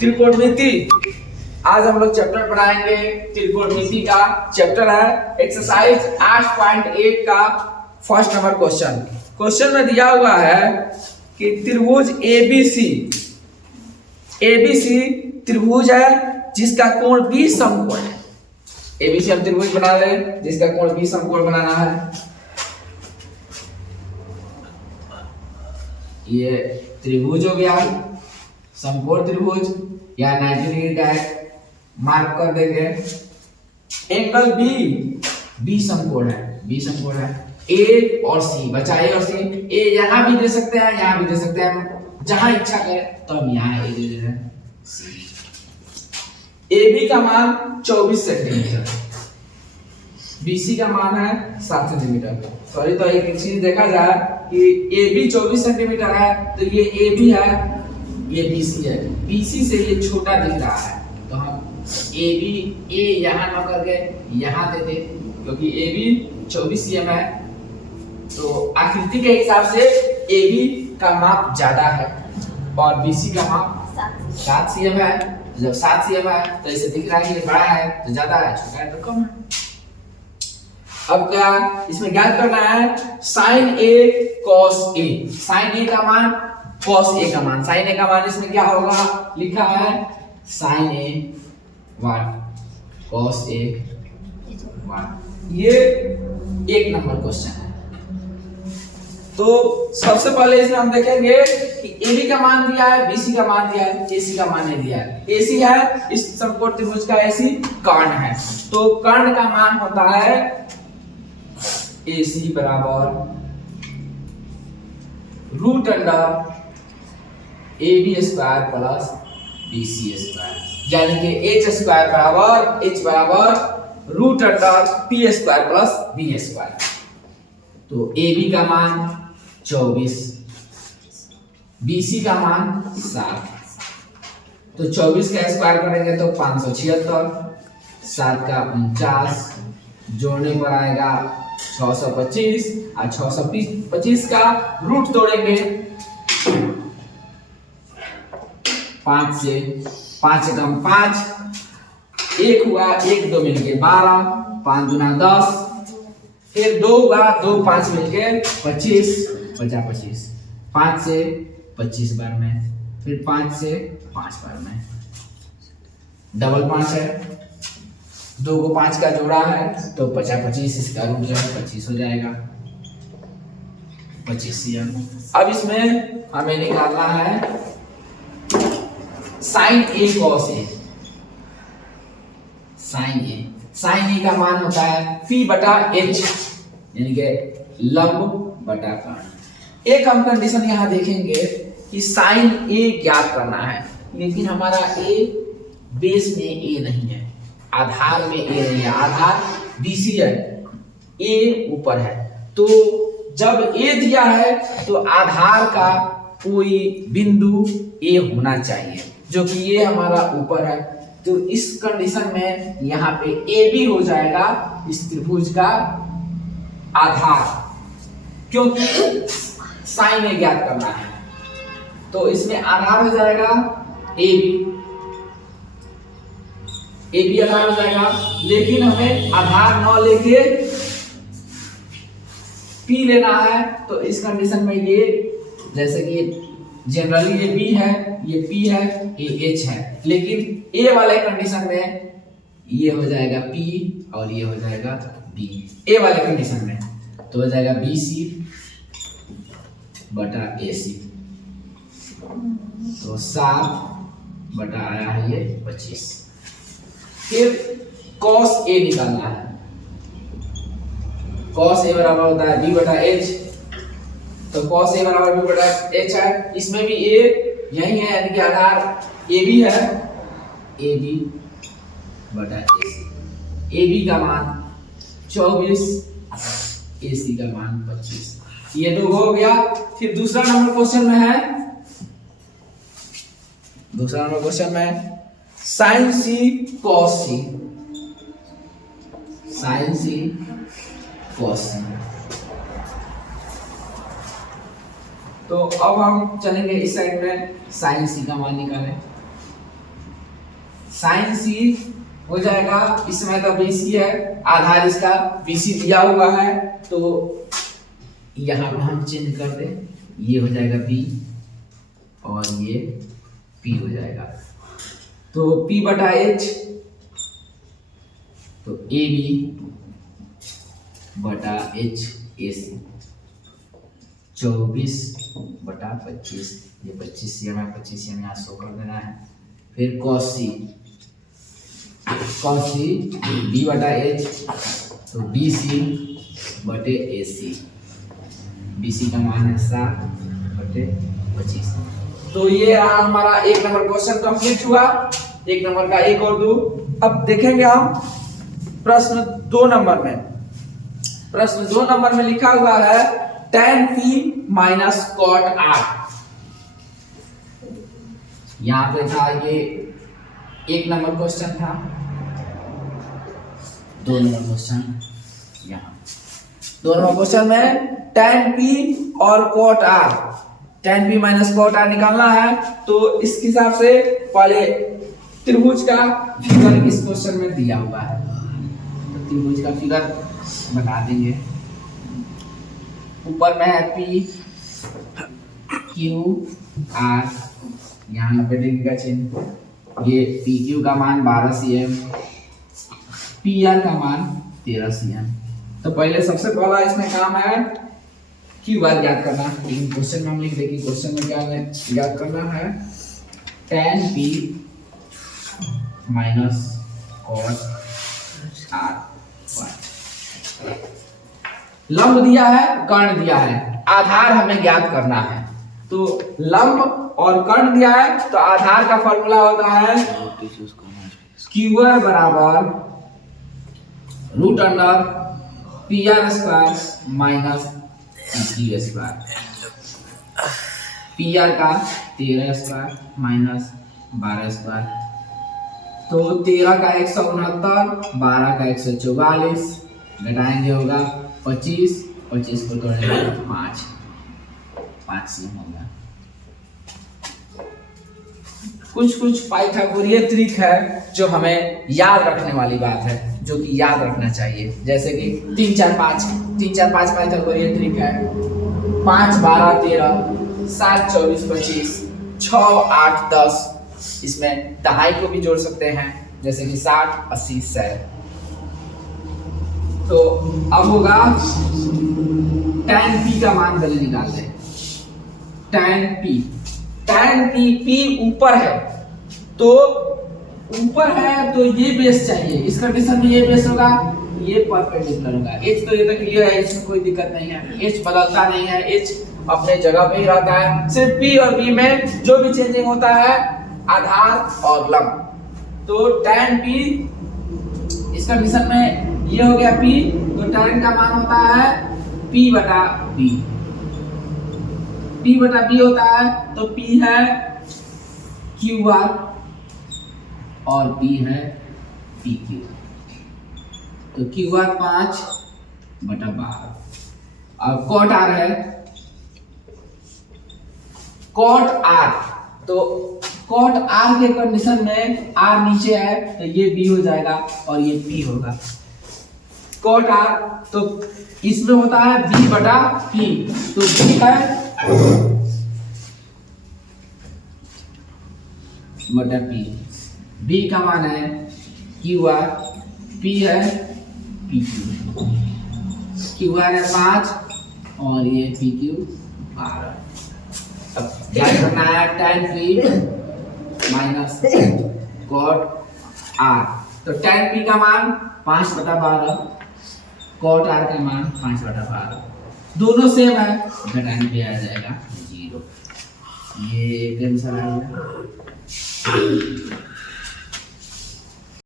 त्रिकोणमिति। आज हम लोग चैप्टर पढ़ाएंगे त्रिकोणमिति का। चैप्टर है एक्सरसाइज 8.1 का फर्स्ट नंबर क्वेश्चन। क्वेश्चन में दिया हुआ है कि त्रिभुज एबीसी त्रिभुज है जिसका कोण 20 समकोण है। एबीसी हम त्रिभुज बना रहे हैं जिसका कोण 20 समकोण बनाना है। ये त्रिभुज हो गया, समकोण त्रिभुज या 90 डिग्री का मार्क कर देंगे। एंगल बी समकोण है। ए और सी बचा, ए और सी। ए यहां भी दे सकते हैं, यहां भी दे सकते हैं, जहां इच्छा करें तो हम यहां ए दे दें। ए बी का मान 24 सेंटीमीटर, बीसी का मान है 7 सेंटीमीटर। सॉरी, तो एक चीज देखा जाए कि ए बी 24 सेंटीमीटर है तो ये ए बी है, ये बीसी है। बीसी से ये छोटा दिख रहा है तो हम ए बी ए यहां न करके यहां दे दे, क्योंकि ए बी 24 cm है तो आकृति के हिसाब से ए बी का माप ज्यादा है और बीसी का माप 7 cm है। जब 7 cm है तो इसे दिख रहा है कि बड़ा है तो ज्यादा है, छोटा है तो कम है। अब क्या इसमें ज्ञात करना है sign A cos A. Sign ए का मान, कॉस ए का मान। साइन ए का मान इसमें क्या होगा, लिखा है sign A watt, cos A वाट। ये एक नंबर क्वेश्चन है। तो सबसे पहले इसमें हम देखेंगे कि AB का मान दिया है, BC का मान दिया है, AC का मान नहीं दिया है। AC है इस समकोण त्रिभुज का, AC कर्ण है तो कर्ण का मान होता है AC बराबर root under AB square plus BC square, यानी कि H स्क्वायर बराबर root under P square plus B square. तो AB का मान 24, BC का मान 7, तो 24 का स्क्वायर करेंगे तो 576, 7 का 49, जोड़ने पर आएगा 625 और 625 का रूट तोड़ेंगे 5 से, 5 कम 5, 1 हुआ, 1 2 मिलके 12, 5 गुना 10, फिर 2 हुआ, 2 5 मिलके 25, 25, 5 से 25 बार में, फिर 5 से 5 बार में, डबल 5 है, 2 को 5 का जोड़ा है तो 50 25, इसका रूट जो है 25 हो जाएगा, 25 cm। अब इसमें हमें निकालना है sign A cos A. Sign ए का मान होता है P बटा H, यानी कि लंब बटा कर्ण। एक हम कंडीशन यहाँ देखेंगे कि साइन ए ज्ञात करना है, लेकिन हमारा ए बेस में ए नहीं है, आधार में ए नहीं है, आधार BC है, ए ऊपर है। तो जब ए दिया है तो आधार का कोई बिंदु ए होना चाहिए, जो कि ये हमारा ऊपर है। तो इस कंडीशन में यहाँ पे ए बी हो जाएगा इस त्रिभुज का आधार, क्योंकि साइन ए ज्ञात करना है तो इसमें आधार हो जाएगा ए बी आधार हो जाएगा। लेकिन हमें आधार न लेके P लेना है तो इस कंडीशन में ये, जैसे कि जनरली ये B है, ये P है, ये H है, लेकिन A वाले कंडीशन में ये हो जाएगा P और ये हो जाएगा B। A वाले कंडीशन में तो हो जाएगा BC बटा AC, तो 7 बटा आया है ये 25। फिर cos A निकालना है। cos A बराबर होता है B बटा H, तो cos A बराबर B बटा H है। इसमें भी A यही है, यानी कि आधार AB है, AB बटा AC। AB का मान 24, AC का मान 25। ये दो हो गया। फिर दूसरा नंबर क्वेश्चन में है, sine C cos C। Sine C cos C। तो अब हम चलेंगे इस साइड में, साइन C का मान निकालें। साइन सी हो जाएगा, इसमें तो बीसी है, आधार इसका बीसी दिया हुआ है, तो यहाँ पे हम चेंज कर दें, ये हो जाएगा बी और ये पी हो जाएगा। तो P बटा H, तो ए बी बटा H ए सी, 24 बटा 25, ये 25 CM है, 25 CM यहाँ शो कर देना है। फिर cos C B बटा H, तो BC बटे AC, BC का मान है 7 बटे 25। तो ये रहा हमारा एक नंबर क्वेश्चन कंप्लीट हुआ, एक नंबर का एक और दो। अब देखेंगे हम प्रश्न 2 नंबर में। प्रश्न 2 नंबर में लिखा हुआ है tan P minus cot R। यहाँ पे था, ये एक नंबर क्वेश्चन था, 2 नंबर क्वेश्चन यहाँ। 2 नंबर क्वेश्चन में tan P और cot R, tan P minus cot R निकालना है। तो इस हिसाब से पहले त्रिभुज का फिगर इस क्वेश्चन में दिया हुआ है, तो त्रिभुज का फिगर बता देंगे। ऊपर में है P Q R, यहाँ 90 डिग्री का चिन्ह, ये PQ का मान 12 cm, PR का मान 13 cm। तो पहले सबसे पहला इसमें काम है Q R याद करना। लेकिन क्वेश्चन में हम लिख देंगे, क्वेश्चन में क्या याद करना है, tan P minus cot R। लंब दिया है, कर्ण दिया है, आधार हमें ज्ञात करना है। तो लंब और कर्ण दिया है, तो आधार का फॉर्मूला होता है QR बराबर root under PR square minus PQ square. PR का 13 स्क्वायर माइनस 12 स्क्वायर, तो 13 का 169, 12 का 144, घटाएंगे होगा 25, 25 को तोड़ेंगे 5 cm होगा। कुछ पाइथागोरीय ट्रिक है जो हमें याद रखने वाली बात है, जो कि याद रखना चाहिए। जैसे कि 3 4 5 पाइथागोरीय ट्रिक है। 5 12 13, 7 24 25, 6 8 10, इसमें दहाई को भी जोड़ सकते हैं, जैसे कि 60 80 100। तो अब होगा tan P का मान पहले निकाल दें। tan P ऊपर है, तो ऊपर है तो ये बेस चाहिए, इस कंडीशन में ये बेस होगा, ये परपेंडिकुलर होगा। H तो ये तक क्लियर है, इसमें कोई दिक्कत नहीं है, H बदलता नहीं है, H अपने जगह पे ही रहता है। सिर्फ P और B में जो भी चेंजिंग होता है आधार और लंब। तो tan P इस कंडीशन में ये हो गया P, तो tan का मान होता है P बटा B। P बटा B होता है, तो P है QR और B है PQ। तो QR 5 बटा 12। अब cot R है, cot R, तो cot R के कंडीशन में R नीचे है, तो ये B हो जाएगा और ये P होगा। cot R तो इसमें होता है B बटा P, तो B है बटा P। B का मान है QR, P है PQ। QR है 5 और ये PQ 12। अब याद करना है tan P minus cot R, तो tan P का मान 5 बटा 12, cot R का मान 5 बटा 12, दोनों सेम है, घटाने पे आ जाएगा 0। ये कैंसिल आ गया।